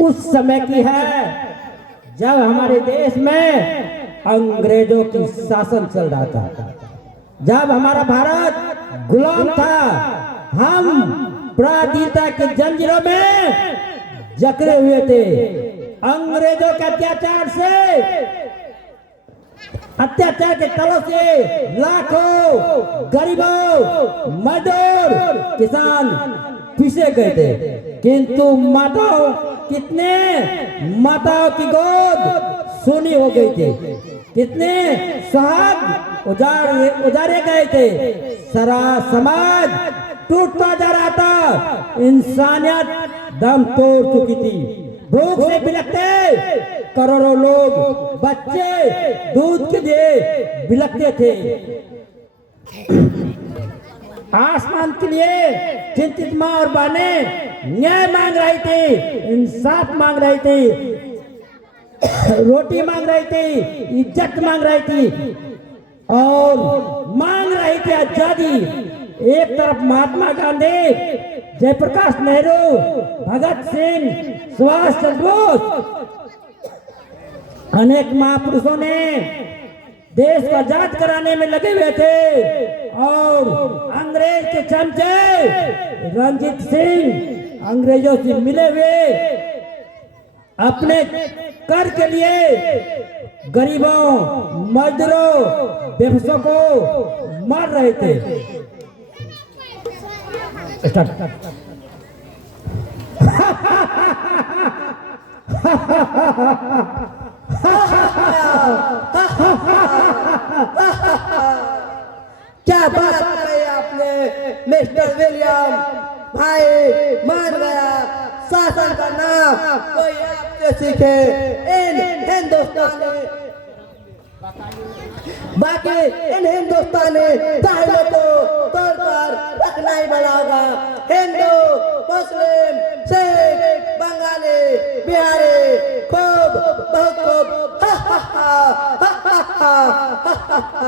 उस समय की है जब हमारे देश में अंग्रेजों की शासन चल रहा था, जब हमारा भारत गुलाम था। हम पराधीनता के जंजीरों में जकड़े हुए थे। अंग्रेजों के अत्याचार के तलों से लाखों गरीबों, मजदूर, किसान पीछे गए थे, किंतु माताओं की गोद सूनी हो गई थी, कितने सुहाग उजारे गए थे। सारा समाज टूटता जा रहा था, इंसानियत दम तोड़ चुकी थी। भूख से बिलखते करोड़ों लोग, बच्चे दूध के लिए बिलखते थे। आसमान के लिए चिंतित माँ और बहनें न्याय मांग रही थी, इंसाफ मांग रही थी, रोटी मांग रही थी, इज्जत मांग रही थी और मांग रही थी आजादी। एक तरफ महात्मा गांधी, जयप्रकाश नेहरू, भगत सिंह, सुभाष चंद्र बोस, अनेक महापुरुषों ने देश को आजाद कराने में लगे हुए थे और अंग्रेज के चमचे रणजीत सिंह अंग्रेजों से मिले हुए अपने कर के लिए गरीबों, मजदूरों, बेबसों को मार रहे थे। क्या बात कही आपने मिस्टर विलियम भाई। मान गया शासन करना कोई आपसे सीखे इन हिंदुस्तानी, बाकी इन हिंदुस्तानी दायरों को तोड़कर रखना ही बड़ा होगा। हिंदू, मुस्लिम, सिख, बंगाली, बिहारी, खूब बहुत खूब हा हा हा हा हा हा हा।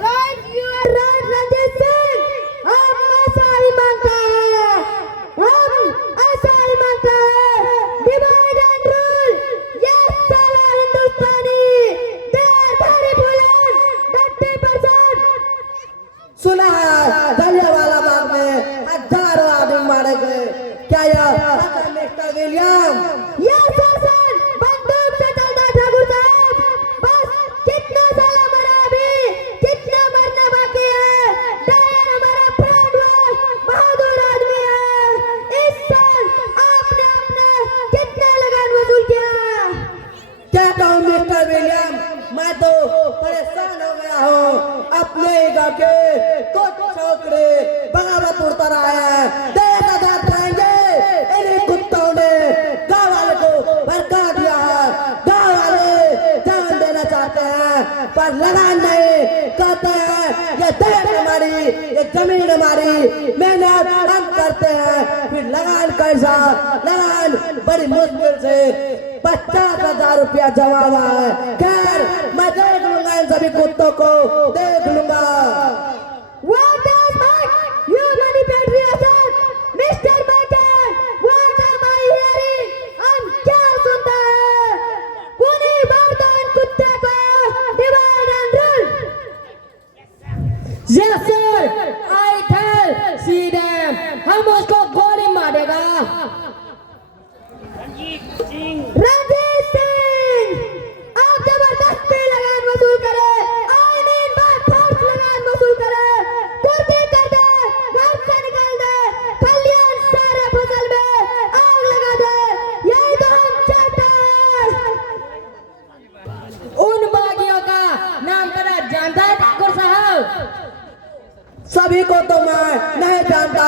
Right, you are right, Ranjit Singh. हम ऐसा ही मांगते हैं, हम ऐसा ही मांगते हैं। Divide and rule, yes साला हिंदुस्तानी। There, very bullet, 30%. सुना है जलियांवाला बाग में हजारों आदमी मारे गए। क्या यह सच है मिस्टर विलियम? Yes सर, बंदूक से चलता ठाकुर साहब। बस कितना साला मरा अभी, कितना मरना बाकी है। डायर हमारा प्राण बहादुर आदमी है। इस साल आपने कितना लगान वसूल किया? क्या कहूँ मिस्टर विलियम, मैं तो परेशान हो गया हूँ। अपने ही गाँव के कुछ छोकरे बगावत उड़ता रहा है। 10,000 खाएंगे, इन्हीं कुत्तों ने गाँव वाले को भड़का दिया है। गाँव वाले जान देना चाहते हैं पर लगान नहीं, कहते हैं ये देश हमारी, ये जमीन हमारी, मेहनत हम करते हैं। फिर लगान कैसा? लगान बड़ी मुश्किल से 50,000 रुपया जमा हुआ है। खैर मैं देख लूंगा, इन सभी कुत्तों को देख लूंगा। What does you manipulate yourself, Mr. Baker? What am I hearing? हम क्या सुनते हैं? कौन ही मारता इन कुत्ते को? Divide and rule. Yes sir, I tell see them, हम उसको गोली मारेगा। रंजीत सिंह, आप जबरदस्ती लगान वसूल करें। I mean by force लगान वसूल करें। कुर्की कर दे, घर से निकाल दे, खलियान सारे फसल में आग लगा दे। यही तो हम चाहते हैं। उन बागियों का नाम पता जानता है ठाकुर साहब? सभी को तो मैं नहीं जानता,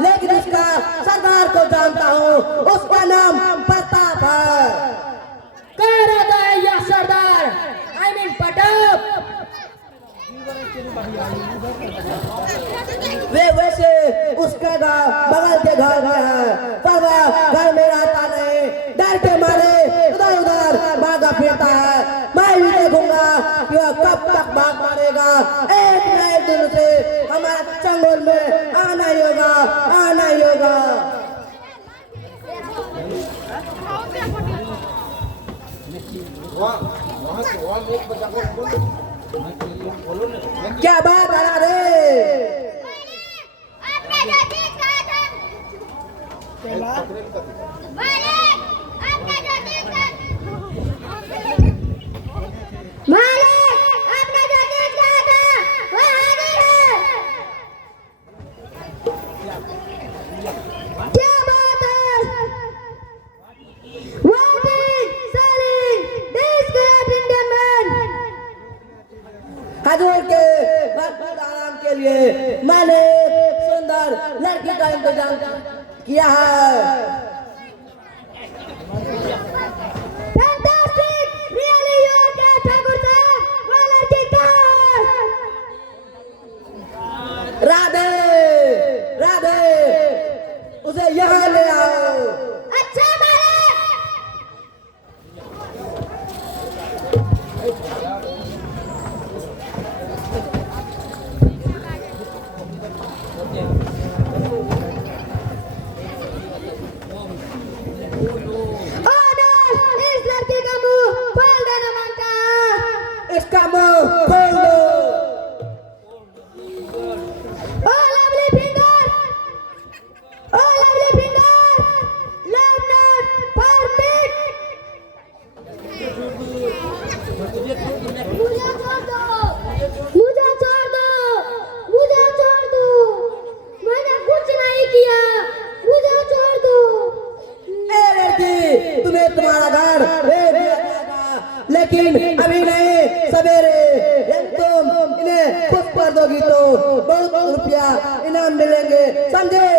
लेकिन इसका सरदार को जानता हूँ। उसका नाम प्रताप है। कह रहा है यह सरदार, I mean प्रताप। वे वैसे उसका बगल के घर में है, पर वह घर में रहता नहीं। डर के मारे उधर उधर भागा फिरता है। मैं भी देखूंगा कि वह कब तक भाग मारेगा। एक न एक दिन से हमारे चंगुल में आना ही होगा, आना ही होगा। क्या बात है रे? आपने जो चीज कहा था मालिक, आपने जो चीज कहा मालिक, आपने जो चीज कहा था वो हाजिर है। क्या बात है? Walking, selling, this great Indian man. हजूर के भरपूर आराम के लिए मैंने एक सुंदर लड़की का इंतजाम किया है। Fantastic! Really, you are great, Thakur साहब. वो लड़की कहाँ है? राधे राधे, उसे यहाँ ले आओ। अच्छा मालिक. Oh no! इस लड़की का मुंह खोल देना मांगता है. इसका मुंह खोल दो। Oh lovely finger! Oh lovely finger! Love not forbid! मुझे छोड़ दो! मुझे छोड़ दो! मुझे छोड़ दो! मैंने कुछ नहीं किया! मुझे छोड़ दो! ए लड़की, तुम्हें तुम्हारा घर भेज दिया जाएगा, लेकिन अभी नहीं, सवेरे। यदि तुम इन्हें खुश कर दोगी तो बहुत रुपया इनाम मिलेंगे, समझे?